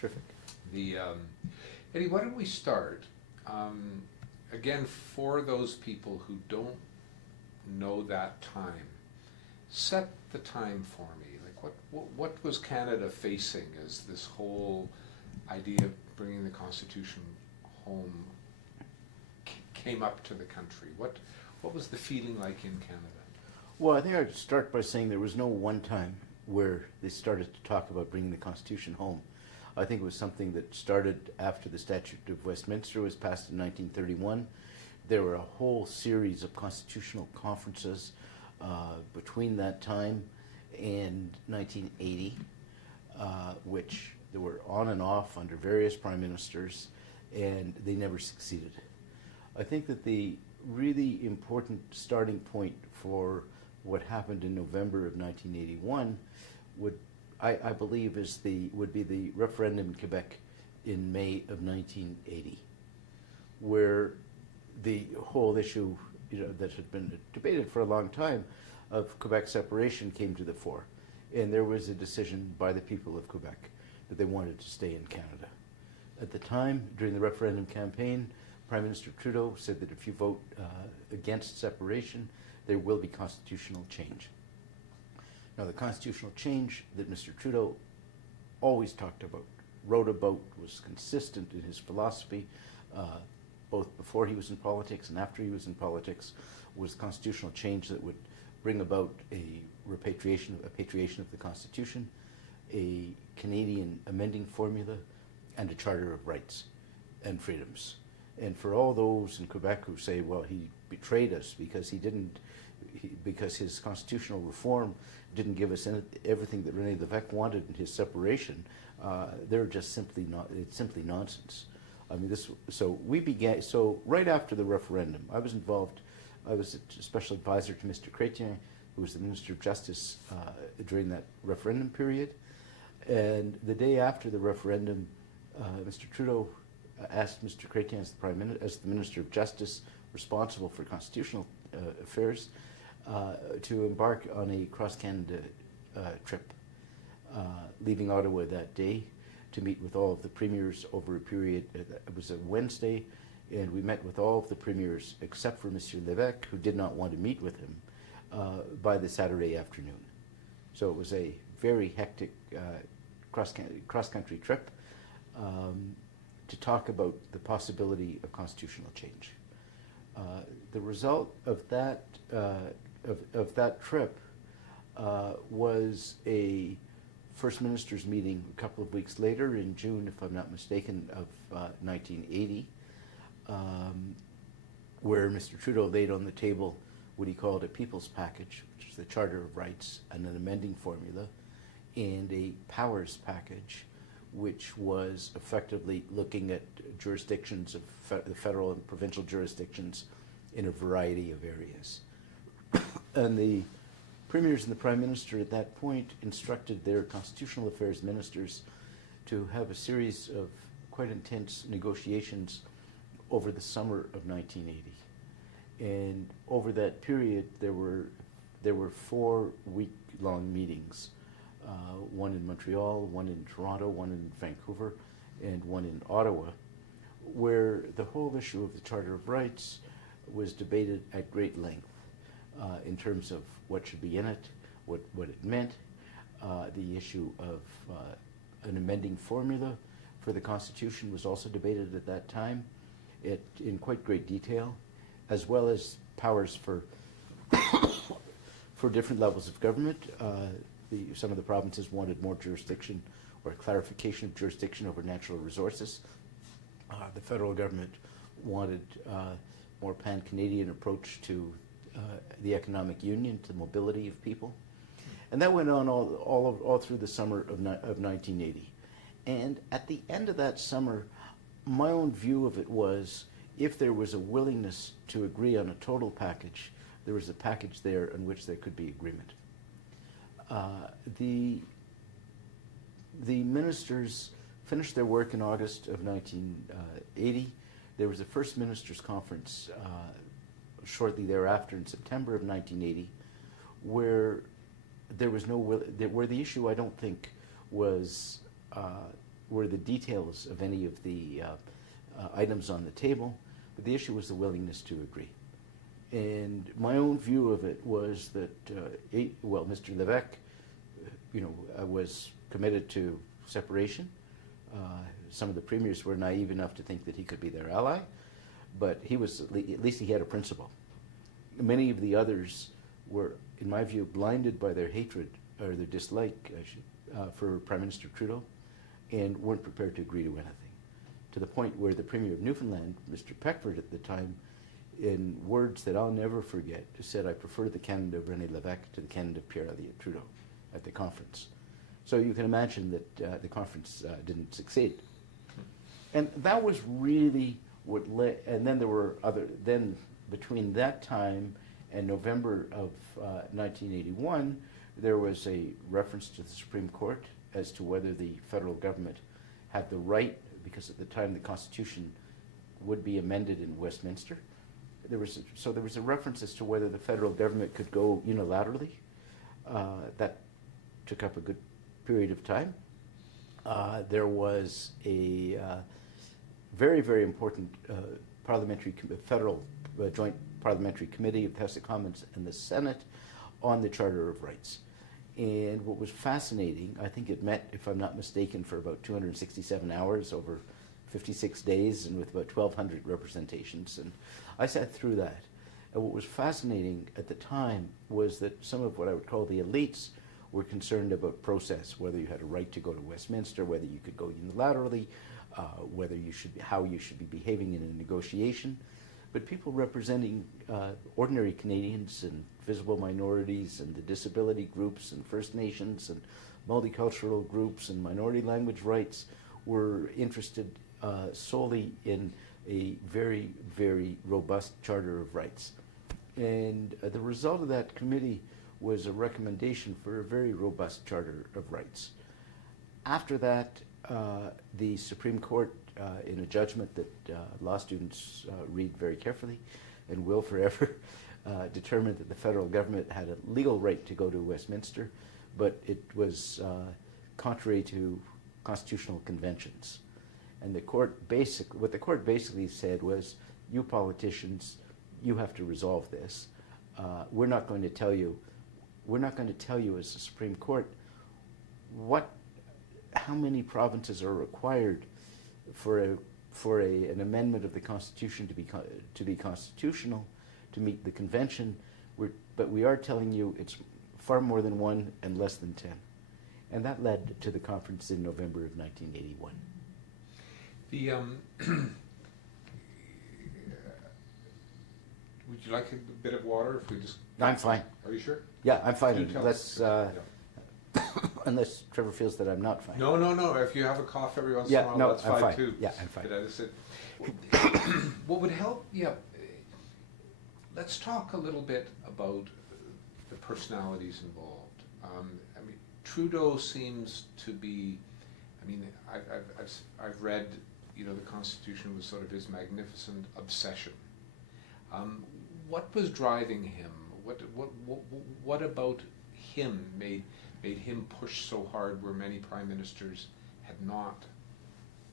Terrific. The Eddie, why don't we start? Again, for those people who don't know that time, set the time for me. Like, what was Canada facing as this whole idea of bringing the Constitution home came up to the country? What was the feeling like in Canada? Well, I think I'd start by saying there was no one time where they started to talk about bringing the Constitution home. I think it was something that started after the Statute of Westminster was passed in 1931. There were a whole series of constitutional conferences between that time and 1980, which they were on and off under various prime ministers, and they never succeeded. I think that the really important starting point for what happened in November of 1981 I believe would be the referendum in Quebec in May of 1980, where the whole issue, that had been debated for a long time of Quebec separation came to the fore, and there was a decision by the people of Quebec that they wanted to stay in Canada. At the time, during the referendum campaign, Prime Minister Trudeau said that if you vote against separation, there will be constitutional change. Now, the constitutional change that Mr. Trudeau always talked about, wrote about, was consistent in his philosophy, both before he was in politics and after he was in politics, was constitutional change that would bring about a patriation of the Constitution, a Canadian amending formula, and a Charter of Rights and Freedoms. And for all those in Quebec who say, well, he betrayed us because because his constitutional reform didn't give us everything that René Lévesque wanted in his separation, they're just simply not. It's simply nonsense. I mean, So right after the referendum, I was involved. I was a special advisor to Mr. Chrétien, who was the Minister of Justice during that referendum period. And the day after the referendum, Mr. Trudeau asked Mr. Chrétien, as the Minister of Justice responsible for constitutional affairs, to embark on a cross-Canada trip, leaving Ottawa that day to meet with all of the premiers over a period. It was a Wednesday, and we met with all of the premiers except for Monsieur Lévesque, who did not want to meet with him, by the Saturday afternoon. So it was a very hectic cross-country trip to talk about the possibility of constitutional change. The result of that trip was a First Minister's meeting a couple of weeks later in June, if I'm not mistaken, of 1980, where Mr. Trudeau laid on the table what he called a People's Package, which is the Charter of Rights and an amending formula, and a Powers Package, which was effectively looking at jurisdictions of the federal and provincial jurisdictions in a variety of areas. And the premiers and the Prime Minister at that point instructed their constitutional affairs ministers to have a series of quite intense negotiations over the summer of 1980. And over that period, there were 4 week-long meetings, one in Montreal, one in Toronto, one in Vancouver, and one in Ottawa, where the whole issue of the Charter of Rights was debated at great length in terms of what should be in it, what it meant, the issue of an amending formula for the Constitution was also debated at that time in quite great detail, as well as powers for different levels of government. Some of the provinces wanted more jurisdiction or clarification of jurisdiction over natural resources. The federal government wanted more pan-Canadian approach to the economic union, to mobility of people. And that went on all through the summer of 1980. And at the end of that summer, my own view of it was, if there was a willingness to agree on a total package, there was a package there in which there could be agreement. The ministers finished their work in August of 1980. There was a first ministers' conference shortly thereafter in September of 1980, where there was where the issue, I don't think, was were the details of any of the items on the table, but the issue was the willingness to agree. And my own view of it was that, Mr. Levesque, was committed to separation. Some of the premiers were naive enough to think that he could be their ally, but he was, at least he had a principle. Many of the others were, in my view, blinded by their hatred or their dislike for Prime Minister Trudeau, and weren't prepared to agree to anything. To the point where the Premier of Newfoundland, Mr. Peckford at the time, in words that I'll never forget, said, "I prefer the Canada of René Levesque to the Canada of Pierre Elliott Trudeau," at the conference. So you can imagine that the conference didn't succeed. And that was really what led, and then there were then between that time and November of 1981, there was a reference to the Supreme Court as to whether the federal government had the right, because at the time the Constitution would be amended in Westminster. There was a reference as to whether the federal government could go unilaterally. That took up a good period of time. There was a very, very important federal joint parliamentary committee of the House of Commons and the Senate on the Charter of Rights. And what was fascinating, I think it met, if I'm not mistaken, for about 267 hours over 56 days and with about 1,200 representations. And I sat through that. And what was fascinating at the time was that some of what I would call the elites were concerned about process, whether you had a right to go to Westminster, whether you could go unilaterally, how you should be behaving in a negotiation. But people representing ordinary Canadians and visible minorities and the disability groups and First Nations and multicultural groups and minority language rights were interested solely in a very, very robust Charter of Rights. And the result of that committee was a recommendation for a very robust Charter of Rights. After that, the Supreme Court, in a judgment that law students read very carefully and will forever, determined that the federal government had a legal right to go to Westminster, but it was contrary to constitutional conventions. And what the court basically said was, you politicians, you have to resolve this. We're not going to tell you as the Supreme Court how many provinces are required for an amendment of the Constitution to be constitutional, to meet the convention. But we are telling you it's far more than one and less than 10. And that led to the conference in November of 1981. Would you like a bit of water if we just... I'm fine. Are you sure? Yeah, I'm fine. Let's... Unless Trevor feels that I'm not fine. No. If you have a cough every once in a while, that's I'm fine too. Yeah, I'm fine. What would help? Yeah. Let's talk a little bit about the personalities involved. Trudeau seems to be. I've read. The Constitution was sort of his magnificent obsession. What was driving him? What about him made him push so hard where many prime ministers had not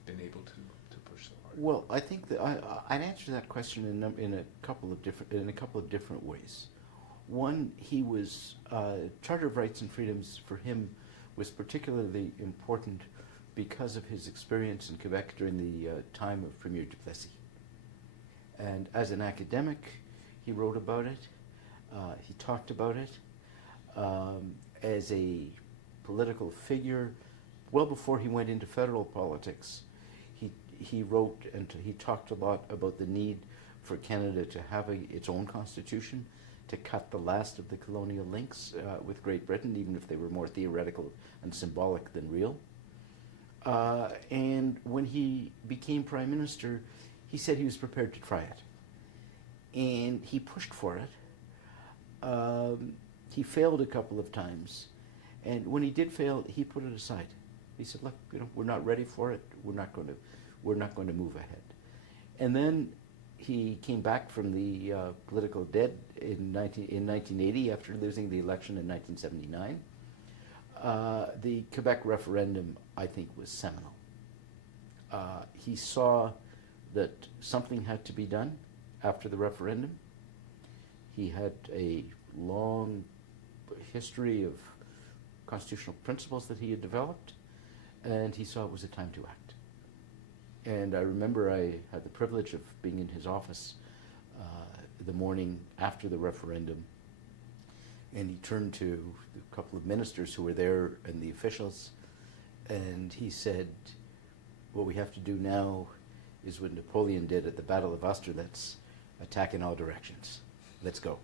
been able to push so hard? Well, I think that I'd answer that question in a couple of different ways. One, he was Charter of Rights and Freedoms for him was particularly important because of his experience in Quebec during the time of Premier Duplessis. And as an academic, he wrote about it. He talked about it. As a political figure, well before he went into federal politics, he wrote and he talked a lot about the need for Canada to have its own constitution, to cut the last of the colonial links with Great Britain, even if they were more theoretical and symbolic than real. And when he became Prime Minister, he said he was prepared to try it. And he pushed for it. He failed a couple of times. And when he did fail, he put it aside. He said, look, we're not ready for it. We're not going to move ahead. And then he came back from the political dead in 1980 after losing the election in 1979. The Quebec referendum, I think, was seminal. he saw that something had to be done after the referendum. He had a long history of constitutional principles that he had developed, and he saw it was a time to act. And I remember I had the privilege of being in his office the morning after the referendum, and he turned to a couple of ministers who were there and the officials, and he said, what we have to do now is what Napoleon did at the Battle of Austerlitz, attack in all directions. Let's go.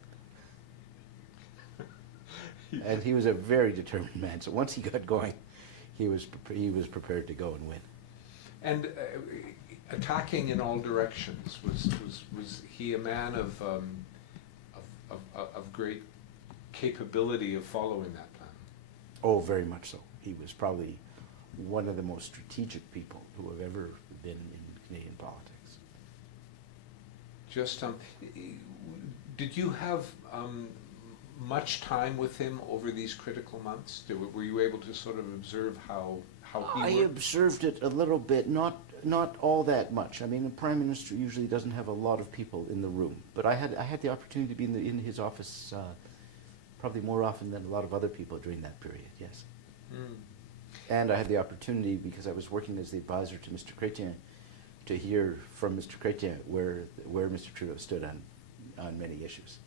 And he was a very determined man, so once he got going, he was prepared to go and win. And attacking in all directions, was he a man of great capability of following that plan? Oh, very much so. He was probably one of the most strategic people who have ever been in Canadian politics. Just, did you have much time with him over these critical months? Were you able to sort of observe how he I worked? observed it a little bit, not all that much. I mean, the Prime Minister usually doesn't have a lot of people in the room, but I had the opportunity to be in his office probably more often than a lot of other people during that period, yes. Mm. And I had the opportunity, because I was working as the advisor to Mr. Chrétien, to hear from Mr. Chrétien where Mr. Trudeau stood on many issues.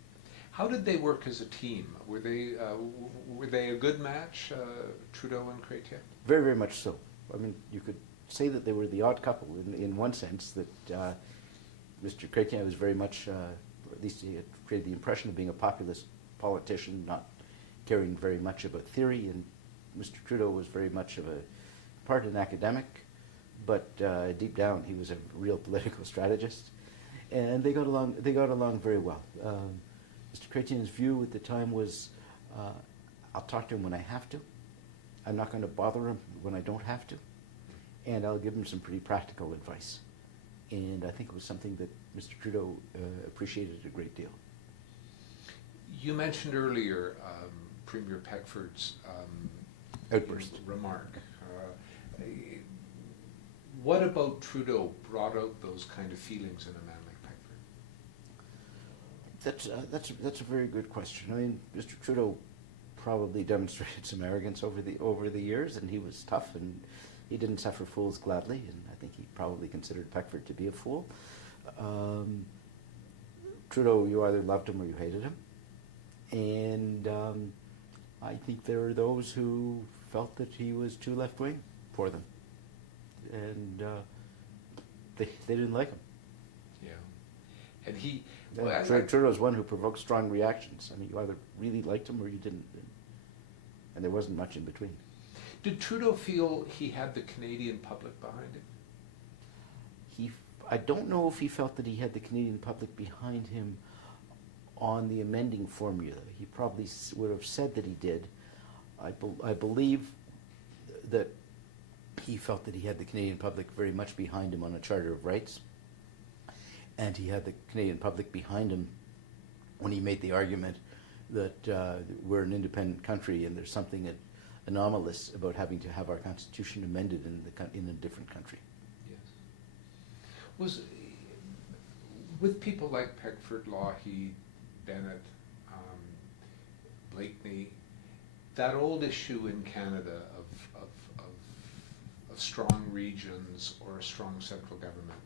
How did they work as a team? Were they a good match, Trudeau and Chrétien? Very, very much so. I mean, you could say that they were the odd couple in one sense, that Mr. Chrétien was very much, at least he had created the impression of being a populist politician, not caring very much about theory, and Mr. Trudeau was very much of an academic, but deep down he was a real political strategist, and they got along very well. Mr. Chrétien's view at the time was, I'll talk to him when I have to. I'm not going to bother him when I don't have to, and I'll give him some pretty practical advice. And I think it was something that Mr. Trudeau appreciated a great deal. You mentioned earlier Premier Peckford's Outburst. Remark. What about Trudeau brought out those kind of feelings in a man like Peckford? That's a very good question. I mean, Mr. Trudeau probably demonstrated some arrogance over the years, and he was tough, and he didn't suffer fools gladly, and I think he probably considered Peckford to be a fool. Trudeau, you either loved him or you hated him, and I think there are those who felt that he was too left-wing for them, and they didn't like him. Yeah, and he. Yeah, Trudeau's one who provoked strong reactions. I mean, you either really liked him or you didn't, and there wasn't much in between. Did Trudeau feel he had the Canadian public behind him? I don't know if he felt that he had the Canadian public behind him on the amending formula. He probably would have said that he did. I believe that he felt that he had the Canadian public very much behind him on a Charter of Rights, and he had the Canadian public behind him when he made the argument that we're an independent country and there's something anomalous about having to have our Constitution amended in a different country. Yes. Was, with people like Peckford, Lougheed, Bennett, Blakeney, that old issue in Canada of strong regions or a strong central government,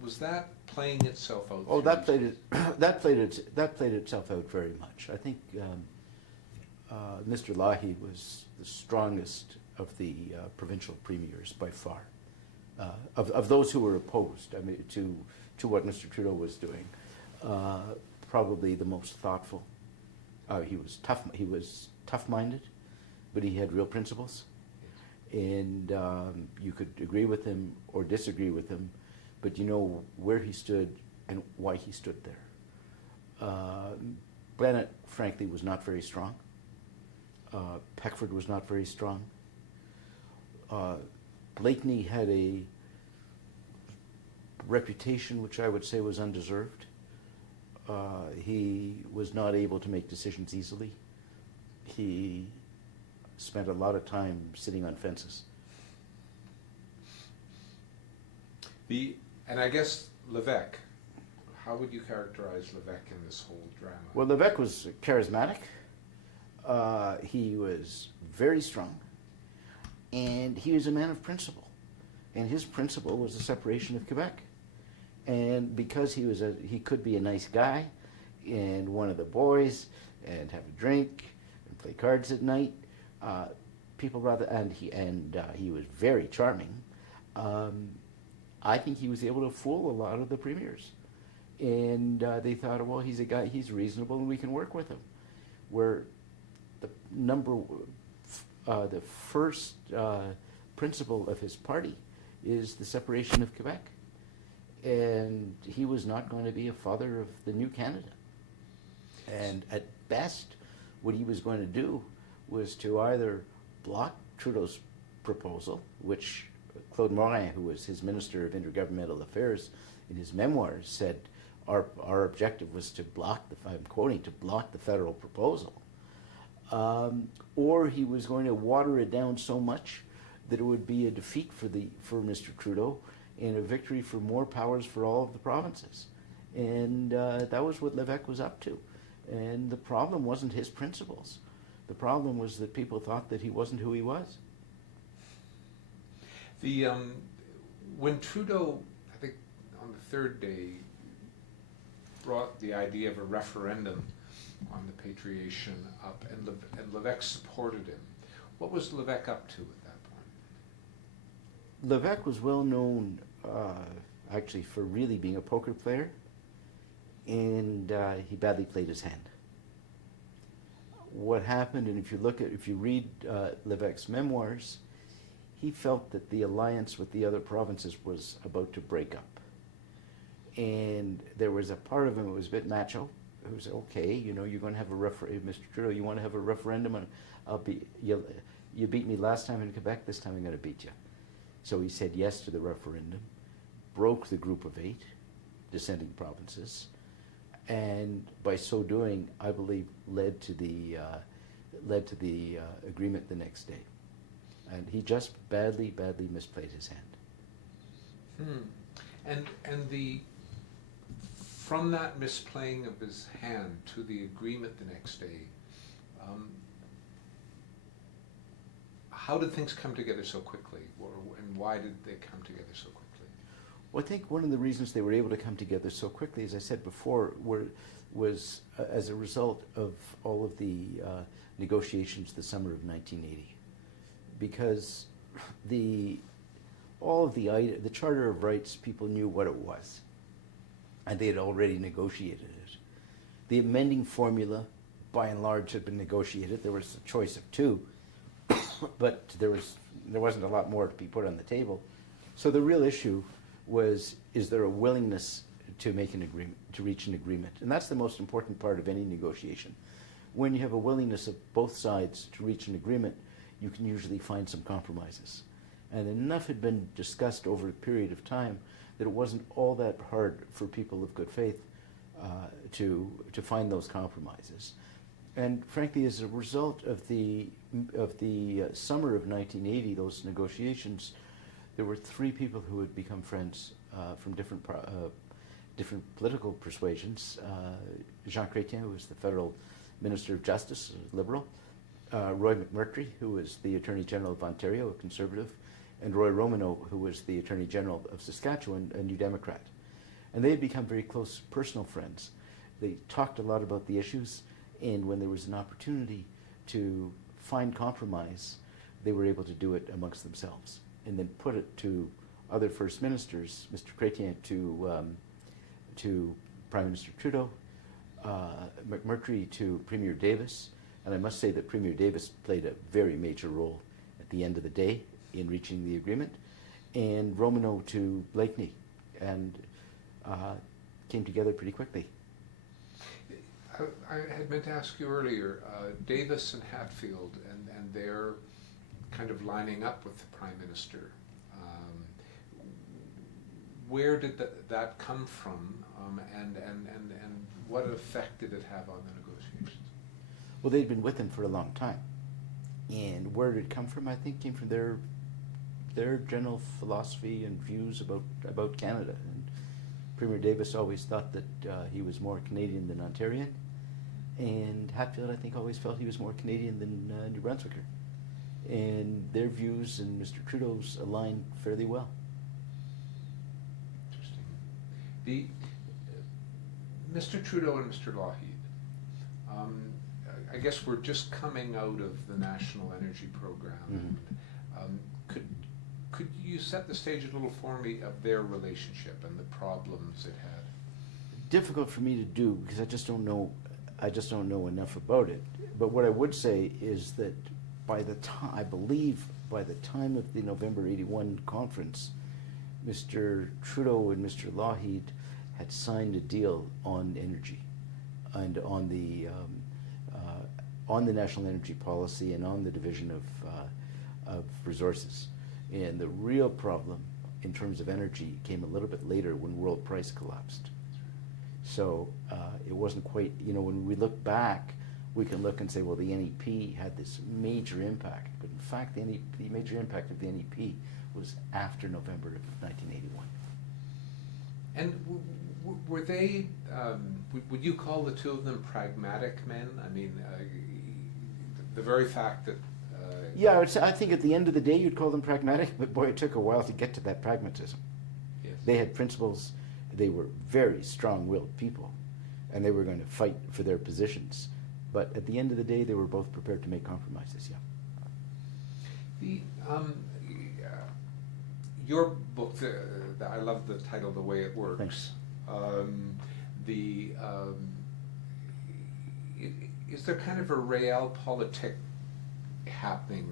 was that playing itself out? Oh, that played itself out very much. I think Mr. Lougheed was the strongest of the provincial premiers by far. Of those who were opposed, I mean, to what Mr. Trudeau was doing, probably the most thoughtful. He was tough. He was tough-minded, but he had real principles, and you could agree with him or disagree with him, but you know where he stood and why he stood there. Bennett, frankly, was not very strong. Peckford was not very strong. Blakeney had a reputation which I would say was undeserved. He was not able to make decisions easily. He spent a lot of time sitting on fences. And I guess Levesque, how would you characterize Levesque in this whole drama? Well, Levesque was charismatic. He was very strong, and he was a man of principle. And his principle was the separation of Quebec. And because he could be a nice guy, and one of the boys, and have a drink, and play cards at night, people rather, and he was very charming. I think he was able to fool a lot of the premiers, and they thought, well, he's a guy, he's reasonable, and we can work with him. Where the first principle of his party is the separation of Quebec, and he was not going to be a father of the new Canada. And at best, what he was going to do was to either block Trudeau's proposal, which Claude Morin, who was his Minister of Intergovernmental Affairs, in his memoirs said, our objective was to block I'm quoting, to block the federal proposal. Or he was going to water it down so much that it would be a defeat for Mr. Trudeau and a victory for more powers for all of the provinces. And that was what Levesque was up to. And the problem wasn't his principles. The problem was that people thought that he wasn't who he was. When Trudeau, I think on the third day, brought the idea of a referendum on the patriation up, and Levesque supported him, what was Levesque up to at that point? Levesque was well known, actually, for really being a poker player, and he badly played his hand. What happened, and if you read Levesque's memoirs, he felt that the alliance with the other provinces was about to break up. And there was a part of him that was a bit macho, who said, okay, you're going to have Mr. Trudeau, you want to have a referendum, and you beat me last time in Quebec, this time I'm going to beat you. So he said yes to the referendum, broke the group of 8 dissenting provinces, and by so doing, I believe, led to the agreement the next day. And he just badly misplayed his hand. And from that misplaying of his hand to the agreement the next day, how did things come together so quickly, and why did they come together so quickly? Well, I think one of the reasons they were able to come together so quickly, as I said before, was as a result of all of the negotiations the summer of 1980. Because all of the Charter of Rights, people knew what it was, and they had already negotiated it. The amending formula, by and large, had been negotiated. There was a choice of 2, but there wasn't a lot more to be put on the table. So the real issue was, is there a willingness to make an agreement, to reach an agreement? And that's the most important part of any negotiation. When you have a willingness of both sides to reach an agreement, you can usually find some compromises. And enough had been discussed over a period of time that it wasn't all that hard for people of good faith to find those compromises. And frankly, as a result of the summer of 1980, those negotiations, there were 3 people who had become friends from different political persuasions. Jean Chrétien, who was the federal Minister of Justice, a Liberal, Roy McMurtry, who was the Attorney General of Ontario, a Conservative, and Roy Romano, who was the Attorney General of Saskatchewan, a New Democrat. And they had become very close personal friends. They talked a lot about the issues, and when there was an opportunity to find compromise, they were able to do it amongst themselves, and then put it to other First Ministers, Mr. Chrétien to Prime Minister Trudeau, McMurtry to Premier Davis, and I must say that Premier Davis played a very major role at the end of the day in reaching the agreement, and Romano to Blakeney, and came together pretty quickly. I had meant to ask you earlier, Davis and Hatfield and their kind of lining up with the Prime Minister. Where did that come from, and what effect did it have on the negotiations? Well, they'd been with him for a long time. And where did it come from? I think it came from their their general philosophy and views about Canada. And Premier Davis always thought that he was more Canadian than Ontarian, and Hatfield, I think, always felt he was more Canadian than New Brunswicker. And their views and Mr. Trudeau's aligned fairly well. Interesting. The Mr. Trudeau and Mr. Lougheed. I guess we're just coming out of the National Energy Program. Mm-hmm. And, could you set the stage a little for me of their relationship and the problems it had? Difficult for me to do because I just don't know enough about it. But what I would say is that by the time, I believe by the time of the November '81 conference, Mr. Trudeau and Mr. Lougheed had signed a deal on energy and on the national energy policy and on the division of resources. And the real problem in terms of energy came a little bit later when world price collapsed. So it wasn't quite, when we look back, we can look and say, well, the NEP had this major impact. But in fact, the major impact of the NEP was after November of 1981. And were they, would you call the two of them pragmatic men? I mean, the very fact that... Yeah, I think at the end of the day you'd call them pragmatic, but boy, it took a while to get to that pragmatism. Yes. They had principles, they were very strong-willed people, and they were going to fight for their positions. But at the end of the day, they were both prepared to make compromises, yeah. Your book, I love the title, The Way It Works. Thanks. Is there kind of a realpolitik happening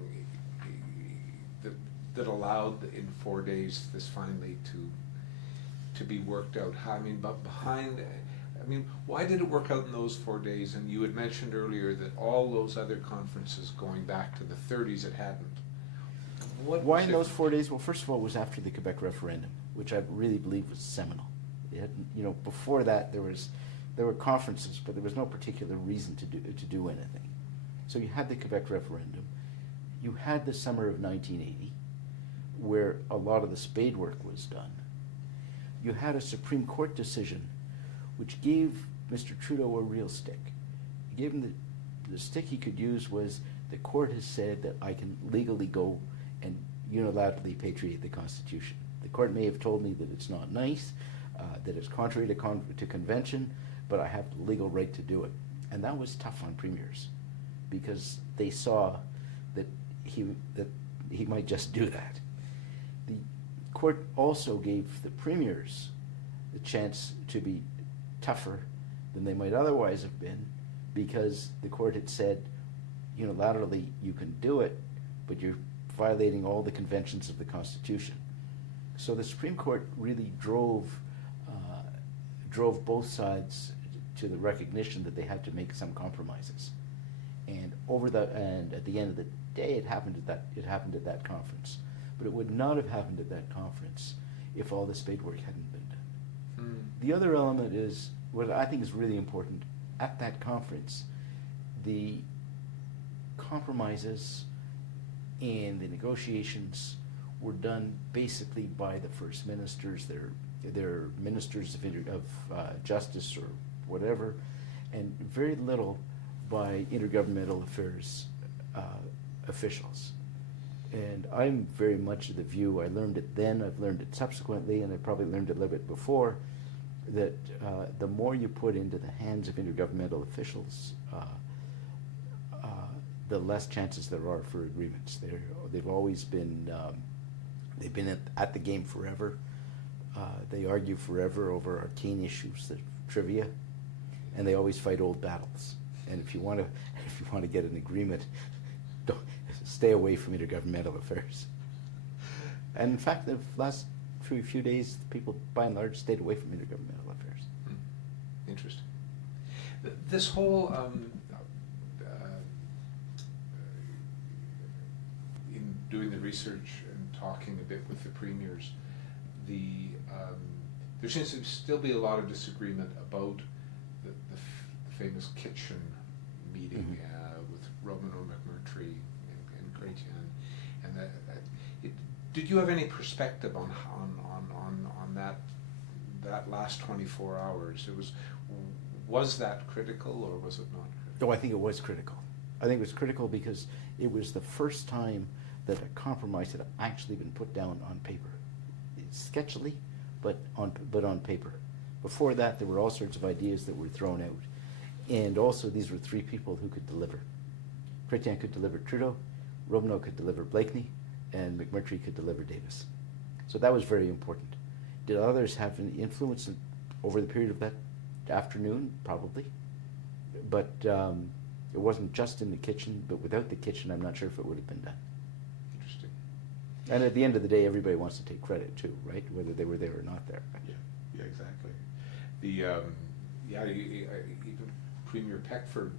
that allowed in 4 days this finally to be worked out? I mean, but why did it work out in those 4 days? And you had mentioned earlier that all those other conferences going back to the 30s, it hadn't. Why in those 4 days? Well, first of all, it was after the Quebec referendum, which I really believe was seminal. It had, before that there were conferences, but there was no particular reason to do anything. So you had the Quebec referendum, you had the summer of 1980, where a lot of the spade work was done. You had a Supreme Court decision which gave Mr. Trudeau a real stick. It gave him the stick he could use was the court has said that I can legally go and unilaterally patriate the Constitution. The court may have told me that it's not nice, that it's contrary to convention, but I have the legal right to do it. And that was tough on premiers because they saw that he might just do that. The court also gave the premiers the chance to be tougher than they might otherwise have been because the court had said unilaterally you can do it, but you're violating all the conventions of the Constitution. So the Supreme Court really drove both sides to the recognition that they had to make some compromises. And at the end of the day, it happened at that conference. But it would not have happened at that conference if all the spade work hadn't been done. The other element is what I think is really important. At that conference, the compromises and the negotiations were done basically by the first ministers, their ministers of justice or whatever, and very little by intergovernmental affairs officials. And I'm very much of the view, I learned it then, I've learned it subsequently, and I probably learned it a little bit before, that the more you put into the hands of intergovernmental officials, the less chances there are for agreements. They've always been, they've been at the game forever. They argue forever over arcane issues, the trivia, and they always fight old battles. And if you want to get an agreement, stay away from intergovernmental affairs. And in fact, the last few days, people by and large stayed away from intergovernmental affairs. Interesting. This whole in doing the research and talking a bit with the premiers, there seems to still be a lot of disagreement about the famous kitchen meeting with Romano McMurtry and Gratian, and Did you have any perspective on that last 24 hours? Was that critical or was it not critical? No, I think it was critical. I think it was critical because it was the first time that a compromise had actually been put down on paper. Sketchily, but on paper. Before that, there were all sorts of ideas that were thrown out. And also, these were three people who could deliver. Chrétien could deliver Trudeau, Romano could deliver Blakeney, and McMurtry could deliver Davis. So that was very important. Did others have any influence over the period of that afternoon? Probably. But it wasn't just in the kitchen, but without the kitchen, I'm not sure if it would have been done. Interesting. And at the end of the day, everybody wants to take credit too, right? Whether they were there or not there. Yeah, exactly. Even Premier Peckford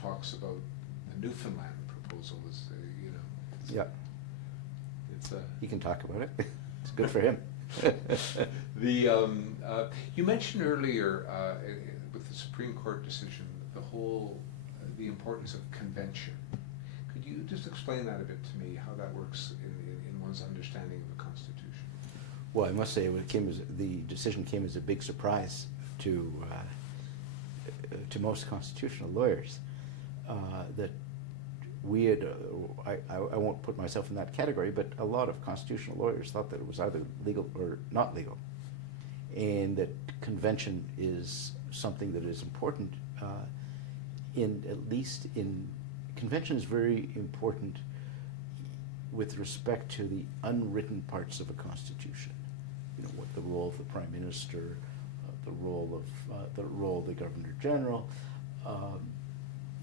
talks about the Newfoundland proposal as, Yeah. It's He can talk about it. It's good for him. You mentioned earlier with the Supreme Court decision the importance of convention. Could you just explain that a bit to me, how that works in one's understanding of the Constitution? Well, I must say the decision came as a big surprise to most constitutional lawyers. That we had, I won't put myself in that category, but a lot of constitutional lawyers thought that it was either legal or not legal, and that convention is something that is important. Convention is very important with respect to the unwritten parts of a constitution. What the role of the Prime Minister, the role of the Governor General,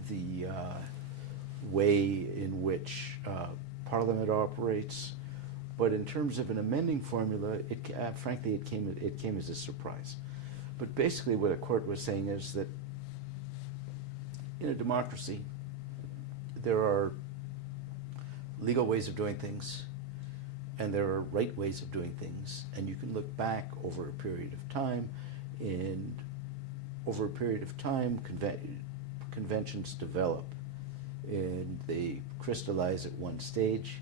the way in which Parliament operates. But in terms of an amending formula, frankly, it came as a surprise. But basically, what a court was saying is that in a democracy, there are legal ways of doing things, and there are right ways of doing things, and you can look back over a period of time, and over a period of time, conventions develop, and they crystallize at one stage,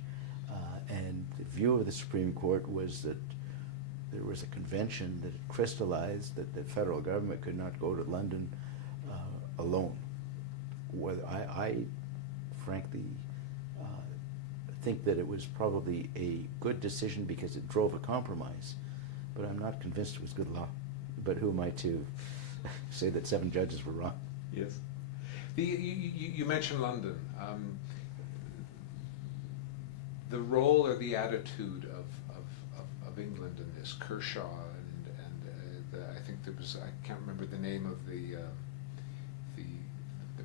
and the view of the Supreme Court was that there was a convention that crystallized that the federal government could not go to London alone. I frankly think that it was probably a good decision because it drove a compromise, but I'm not convinced it was good law. But who am I to say that 7 judges were wrong? Yes. You mentioned London. The role or the attitude of England in this, Kershaw and I think there was, I can't remember the name of the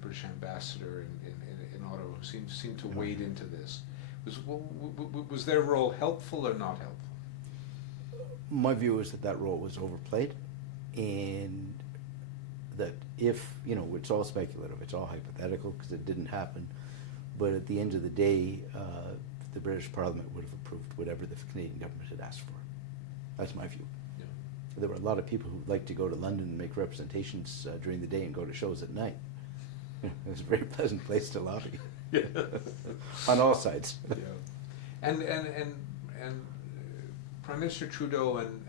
British ambassador in Ottawa who seemed to wade into this. Was their role helpful or not helpful? My view is that role was overplayed, and that if, it's all speculative, it's all hypothetical because it didn't happen, but at the end of the day, the British Parliament would have approved whatever the Canadian government had asked for. That's my view. Yeah. There were a lot of people who like to go to London and make representations during the day and go to shows at night. It was a very pleasant place to lobby. Yeah. On all sides. Yeah. And Prime Minister Trudeau and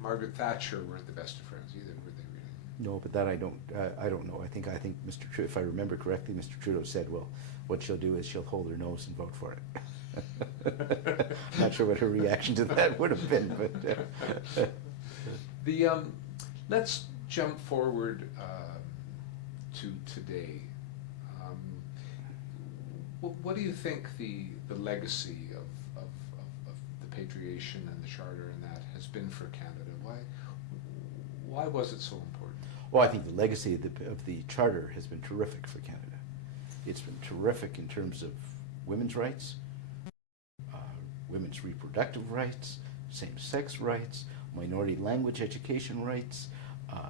Margaret Thatcher weren't the best of friends either, were they really? No, but that I don't know. I think Mr. Trudeau, if I remember correctly, Mr. Trudeau said, well, what she'll do is she'll hold her nose and vote for it. Not sure what her reaction to that would have been, but let's jump forward to today. What do you think the legacy of the Patriation and the Charter and that has been for Canada? Why was it so important? Well, I think the legacy of the Charter has been terrific for Canada. It's been terrific in terms of women's rights, women's reproductive rights, same-sex rights, minority language education rights,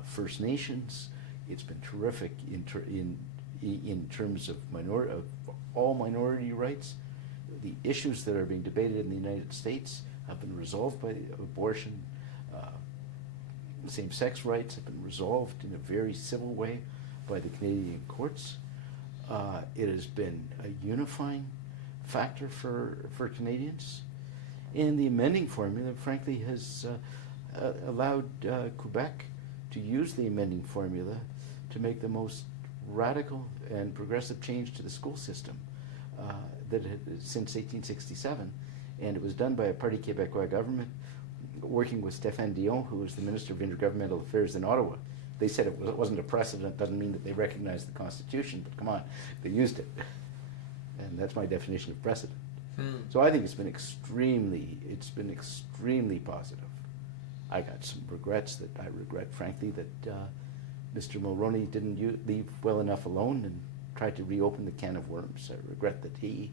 First Nations. It's been terrific in terms of all minority rights. The issues that are being debated in the United States have been resolved by abortion. Same-sex rights have been resolved in a very civil way by the Canadian courts. It has been a unifying factor for Canadians. And the amending formula, frankly, has allowed Quebec to use the amending formula to make the most radical and progressive change to the school system that had, since 1867. And it was done by a Parti Québécois government working with Stéphane Dion, who was the Minister of Intergovernmental Affairs in Ottawa. They said it wasn't a precedent, doesn't mean that they recognized the Constitution, but come on, they used it. And that's my definition of precedent. So I think it's been extremely positive. I got some regrets that I regret, frankly, that Mr. Mulroney didn't leave well enough alone and tried to reopen the can of worms. I regret that he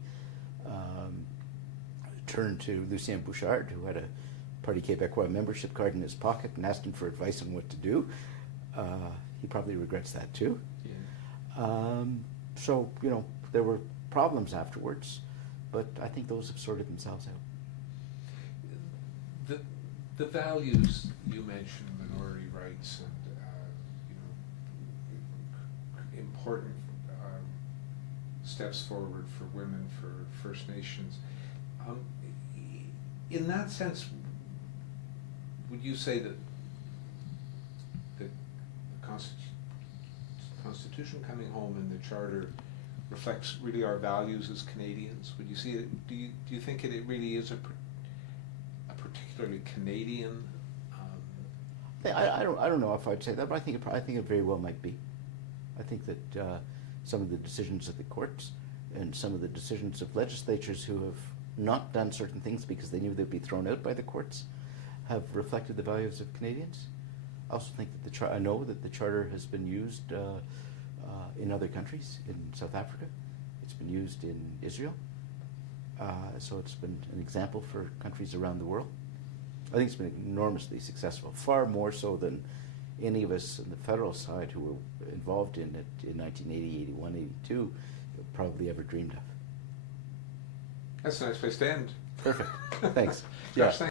turned to Lucien Bouchard, who had a Parti Québécois membership card in his pocket, and asked him for advice on what to do. He probably regrets that too. Yeah. So, there were problems afterwards, but I think those have sorted themselves out. The values you mentioned, minority rights and important steps forward for women, for First Nations. In that sense, would you say that the Constitution coming home and the Charter reflects really our values as Canadians? Would you see it? Do you think it really is a particularly Canadian? I don't know if I'd say that, but I think it very well might be. I think that some of the decisions of the courts and some of the decisions of legislatures who have not done certain things because they knew they'd be thrown out by the courts have reflected the values of Canadians. I also think that I know that the Charter has been used in other countries, in South Africa. It's been used in Israel. So it's been an example for countries around the world. I think it's been enormously successful, far more so than any of us on the federal side who were involved in it in 1980, 81, 82 probably ever dreamed of. That's a nice place to end. Perfect. Thanks. Josh, Yeah.